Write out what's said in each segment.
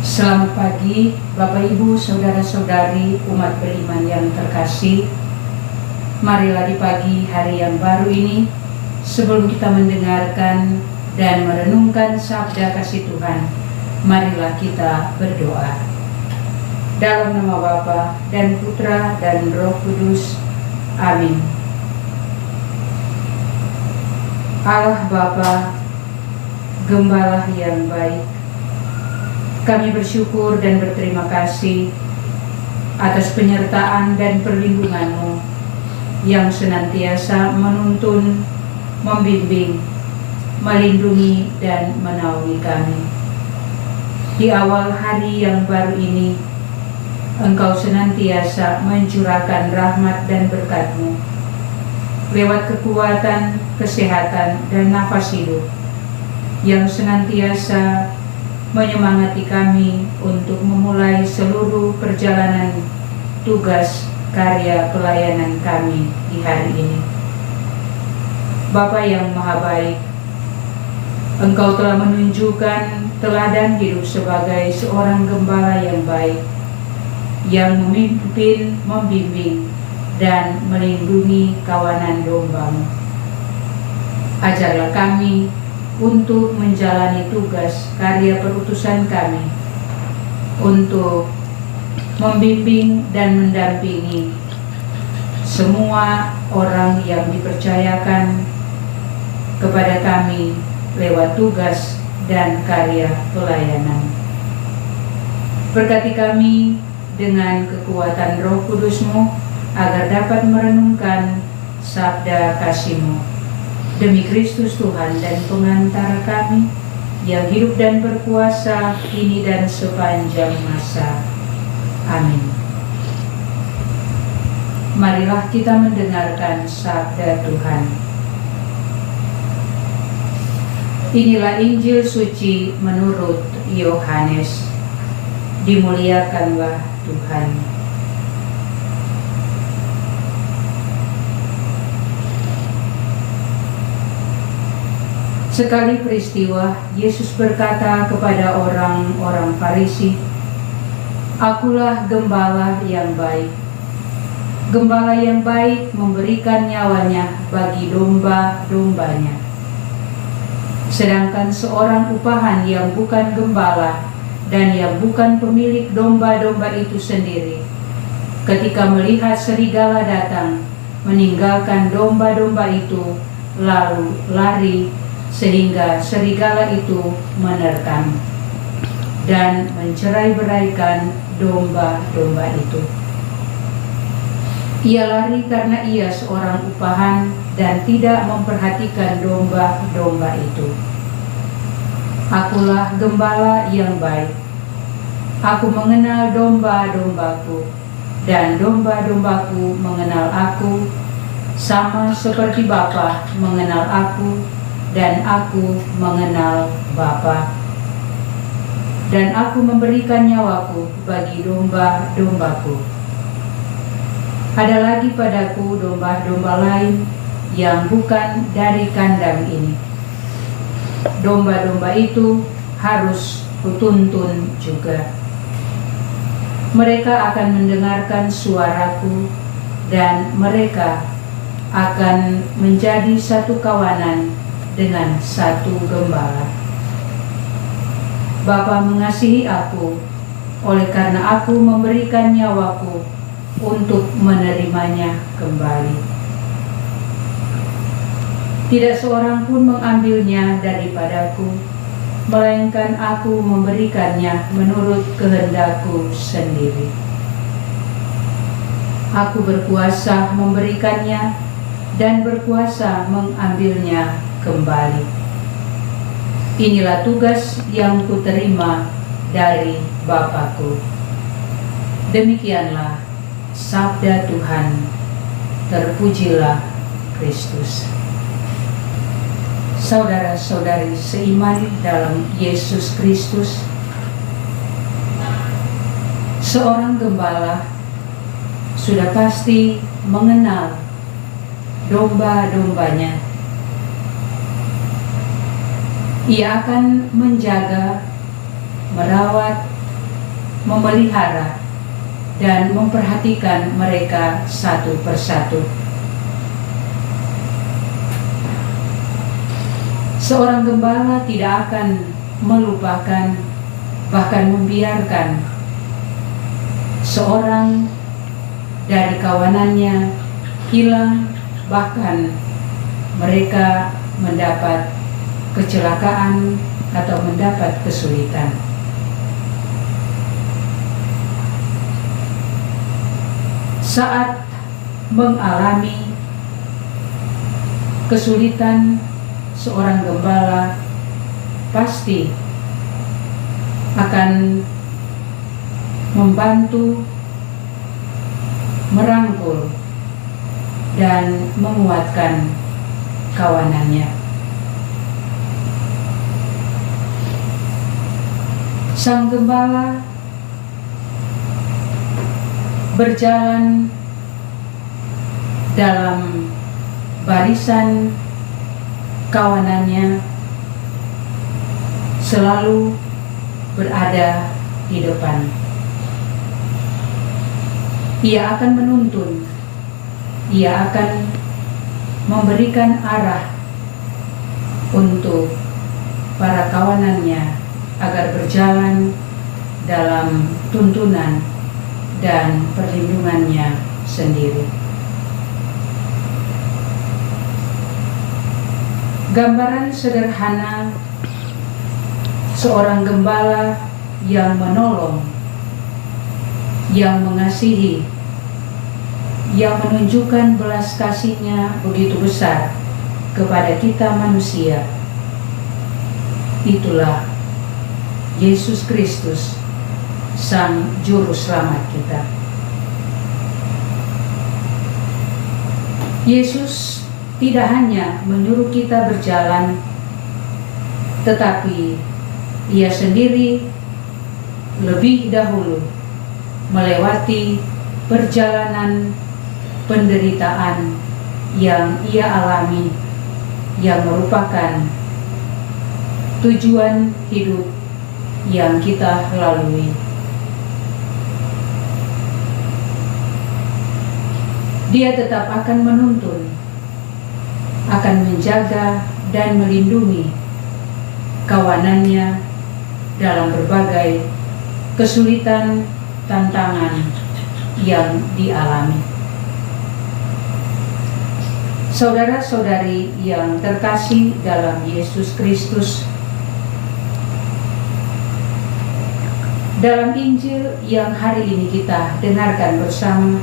Selamat pagi, Bapak Ibu, Saudara-saudari, umat beriman yang terkasih. Marilah di pagi hari yang baru ini, sebelum kita mendengarkan dan merenungkan sabda kasih Tuhan, marilah kita berdoa. Dalam nama Bapa dan Putra dan Roh Kudus. Amin. Allah Bapa, Gembala yang baik, kami bersyukur dan berterima kasih atas penyertaan dan perlindungan-Mu yang senantiasa menuntun, membimbing, melindungi dan menaungi kami. Di awal hari yang baru ini, Engkau senantiasa mencurahkan rahmat dan berkat-Mu lewat kekuatan, kesehatan, dan nafas hidup yang senantiasa menyemangati kami untuk memulai seluruh perjalanan tugas karya pelayanan kami di hari ini. Bapa yang Maha Baik, Engkau telah menunjukkan teladan hidup sebagai seorang gembala yang baik, yang memimpin, membimbing, dan melindungi kawanan domba-Mu. Ajarlah kami untuk menjalani tugas karya perutusan kami, untuk membimbing dan mendampingi semua orang yang dipercayakan kepada kami lewat tugas dan karya pelayanan. Berkati kami dengan kekuatan Roh Kudus-Mu agar dapat merenungkan sabda kasih-Mu. Demi Kristus Tuhan dan pengantara kami yang hidup dan berkuasa kini dan sepanjang masa. Amin. Marilah kita mendengarkan sabda Tuhan. Inilah Injil suci menurut Yohanes. Dimuliakanlah Tuhan. Sekali peristiwa, Yesus berkata kepada orang-orang Farisi, "Akulah gembala yang baik. Gembala yang baik memberikan nyawanya bagi domba-dombanya. Sedangkan seorang upahan yang bukan gembala dan yang bukan pemilik domba-domba itu sendiri, ketika melihat serigala datang, meninggalkan domba-domba itu, lalu lari, sehingga serigala itu menerkam dan mencerai-beraikan domba-domba itu. Ia lari karena ia seorang upahan dan tidak memperhatikan domba-domba itu. Akulah gembala yang baik. Aku mengenal domba-dombaku, dan domba-dombaku mengenal aku, sama seperti Bapa mengenal aku, dan aku mengenal Bapa. Dan aku memberikan nyawaku bagi domba-dombaku. Ada lagi padaku domba-domba lain yang bukan dari kandang ini. Domba-domba itu harus kutuntun juga. Mereka akan mendengarkan suaraku, dan mereka akan menjadi satu kawanan dengan satu gembala. Bapa mengasihi aku, oleh karena aku memberikan nyawaku untuk menerimanya kembali. Tidak seorang pun mengambilnya daripadaku, melainkan aku memberikannya menurut kehendakku sendiri. Aku berkuasa memberikannya dan berkuasa mengambilnya kembali. Inilah tugas yang kuterima dari Bapa-Ku." Demikianlah sabda Tuhan. Terpujilah Kristus. Saudara-saudari seiman dalam Yesus Kristus, seorang gembala sudah pasti mengenal domba-dombanya. Ia akan menjaga, merawat, memelihara, dan memperhatikan mereka satu persatu. Seorang gembala tidak akan melupakan, bahkan membiarkan seorang dari kawanannya hilang, bahkan mereka mendapat kecelakaan atau mendapat kesulitan. Saat mengalami kesulitan, seorang gembala pasti akan membantu, merangkul, dan menguatkan kawanannya. Sang gembala berjalan dalam barisan kawanannya, selalu berada di depan. Ia akan menuntun, ia akan memberikan arah untuk para kawanannya agar berjalan dalam tuntunan dan perlindungannya sendiri. Gambaran sederhana seorang gembala yang menolong, yang mengasihi, yang menunjukkan belas kasihnya begitu besar kepada kita manusia. Itulah Yesus Kristus, Sang Juru Selamat kita. Yesus tidak hanya menyuruh kita berjalan, tetapi Ia sendiri lebih dahulu melewati perjalanan penderitaan yang Ia alami, yang merupakan tujuan hidup yang kita lalui. Dia tetap akan menuntun, akan menjaga dan melindungi kawanannya dalam berbagai kesulitan, tantangan yang dialami. Saudara-saudari yang terkasih dalam Yesus Kristus, dalam Injil yang hari ini kita dengarkan bersama,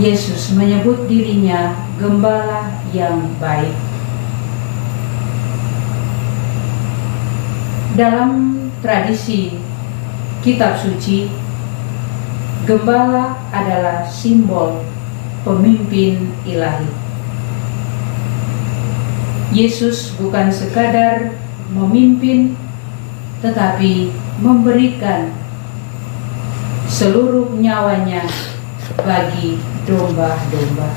Yesus menyebut dirinya gembala yang baik. Dalam tradisi kitab suci, gembala adalah simbol pemimpin ilahi. Yesus bukan sekadar memimpin, tetapi memberikan seluruh nyawanya bagi domba-domba.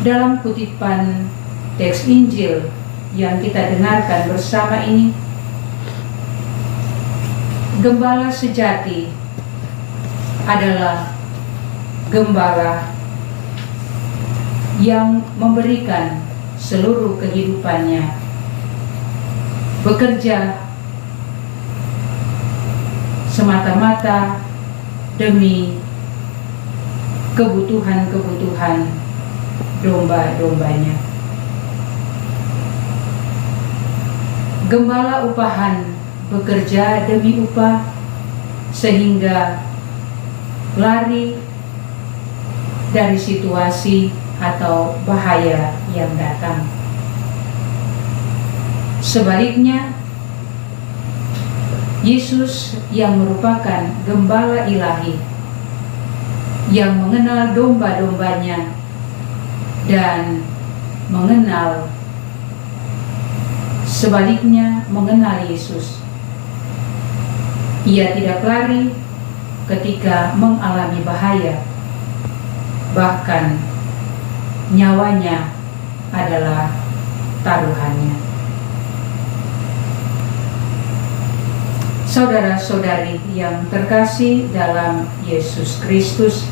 Dalam kutipan teks Injil yang kita dengarkan bersama ini, gembala sejati adalah gembala yang memberikan seluruh kehidupannya, bekerja semata-mata demi kebutuhan-kebutuhan domba-dombanya. Gembala upahan bekerja demi upah sehingga lari dari situasi atau bahaya yang datang. Sebaliknya, Yesus yang merupakan gembala ilahi, yang mengenal domba-dombanya dan mengenal, sebaliknya mengenal Yesus. Ia tidak lari ketika mengalami bahaya, bahkan nyawanya adalah taruhannya. Saudara-saudari yang terkasih dalam Yesus Kristus,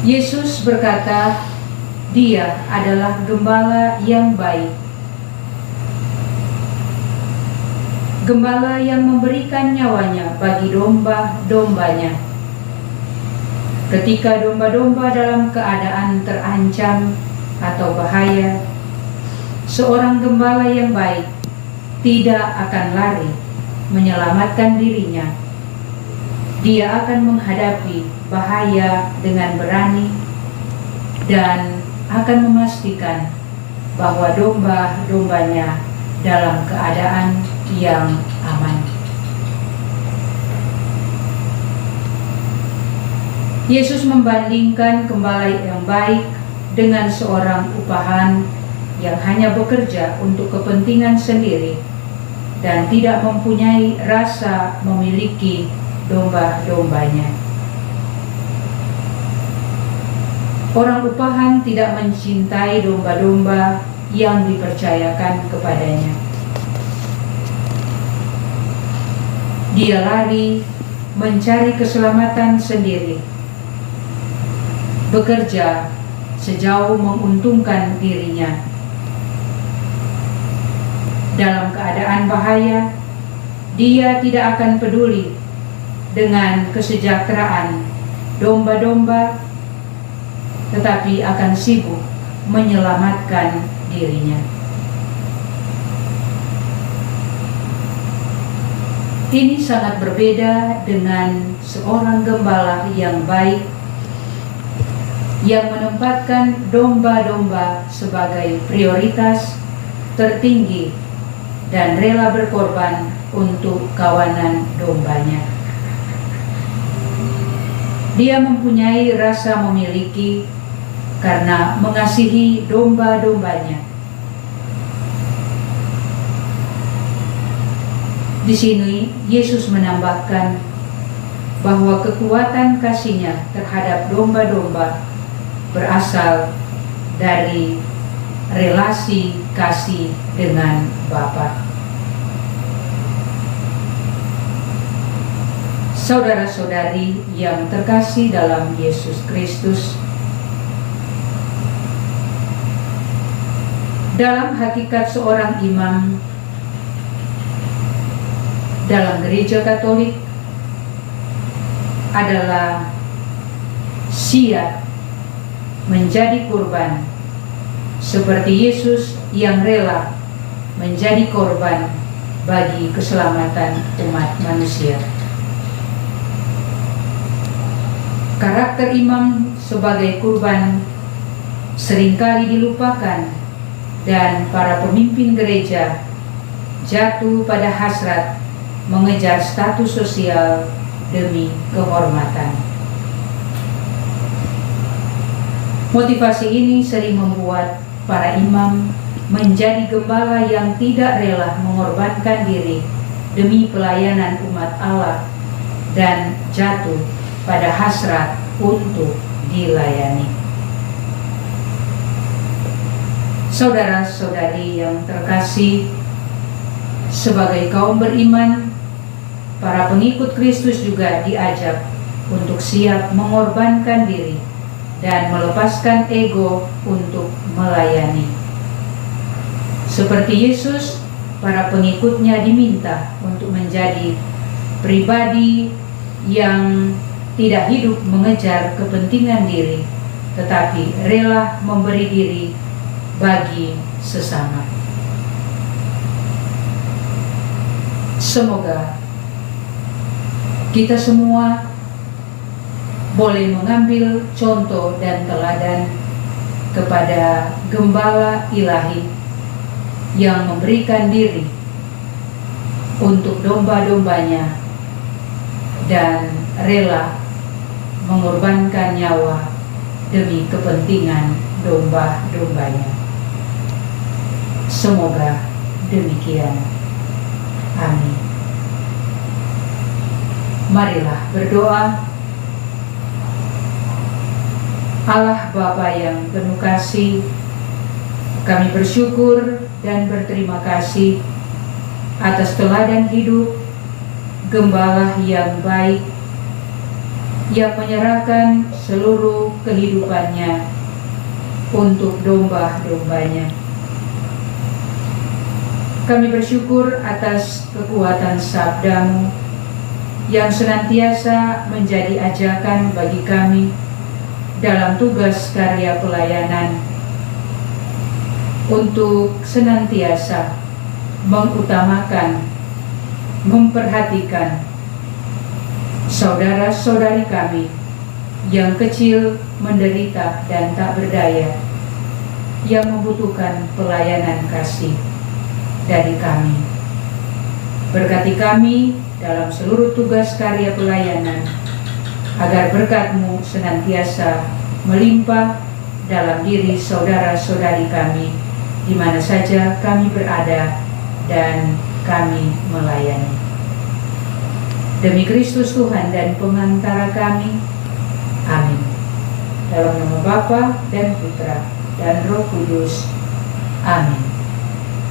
Yesus berkata, Dia adalah gembala yang baik. Gembala yang memberikan nyawanya bagi domba-dombanya. Ketika domba-domba dalam keadaan terancam atau bahaya, seorang gembala yang baik tidak akan lari menyelamatkan dirinya. Dia akan menghadapi bahaya dengan berani dan akan memastikan bahwa domba-dombanya dalam keadaan yang aman. Yesus membandingkan gembala yang baik dengan seorang upahan yang hanya bekerja untuk kepentingan sendiri dan tidak mempunyai rasa memiliki domba-dombanya. Orang upahan tidak mencintai domba-domba yang dipercayakan kepadanya. Dia lari mencari keselamatan sendiri, bekerja sejauh menguntungkan dirinya. Dalam keadaan bahaya, dia tidak akan peduli dengan kesejahteraan domba-domba, tetapi akan sibuk menyelamatkan dirinya. Ini sangat berbeda dengan seorang gembala yang baik yang menempatkan domba-domba sebagai prioritas tertinggi dan rela berkorban untuk kawanan dombanya. Dia mempunyai rasa memiliki karena mengasihi domba-dombanya. Di sini Yesus menambahkan bahwa kekuatan kasih-Nya terhadap domba-domba berasal dari relasi kasih dengan Bapa. Saudara-saudari yang terkasih dalam Yesus Kristus, dalam hakikat seorang imam dalam gereja Katolik adalah siap menjadi kurban seperti Yesus yang rela menjadi korban bagi keselamatan umat manusia. Karakter imam sebagai kurban seringkali dilupakan dan para pemimpin gereja jatuh pada hasrat mengejar status sosial demi kehormatan. Motivasi ini sering membuat para imam menjadi gembala yang tidak rela mengorbankan diri demi pelayanan umat Allah dan jatuh pada hasrat untuk dilayani. Saudara-saudari yang terkasih, sebagai kaum beriman, para pengikut Kristus juga diajak untuk siap mengorbankan diri dan melepaskan ego untuk melayani. Seperti Yesus, para pengikutnya diminta untuk menjadi pribadi yang tidak hidup mengejar kepentingan diri, tetapi rela memberi diri bagi sesama. Semoga kita semua boleh mengambil contoh dan teladan kepada gembala ilahi yang memberikan diri untuk domba-dombanya dan rela mengorbankan nyawa demi kepentingan domba-dombanya. Semoga demikian. Amin. Marilah berdoa. Allah Bapa yang penuh kasih, kami bersyukur dan berterima kasih atas teladan hidup gembala yang baik yang menyerahkan seluruh kehidupannya untuk domba-dombanya. Kami bersyukur atas kekuatan sabdamu yang senantiasa menjadi ajakan bagi kami dalam tugas karya pelayanan untuk senantiasa mengutamakan, memperhatikan saudara-saudari kami yang kecil, menderita, dan tak berdaya, yang membutuhkan pelayanan kasih dari kami. Berkati kami dalam seluruh tugas karya pelayanan, agar berkat-Mu senantiasa melimpah dalam diri saudara-saudari kami, di mana saja kami berada dan kami melayani. Demi Kristus Tuhan dan pengantara kami, amin. Dalam nama Bapa dan Putra dan Roh Kudus, amin.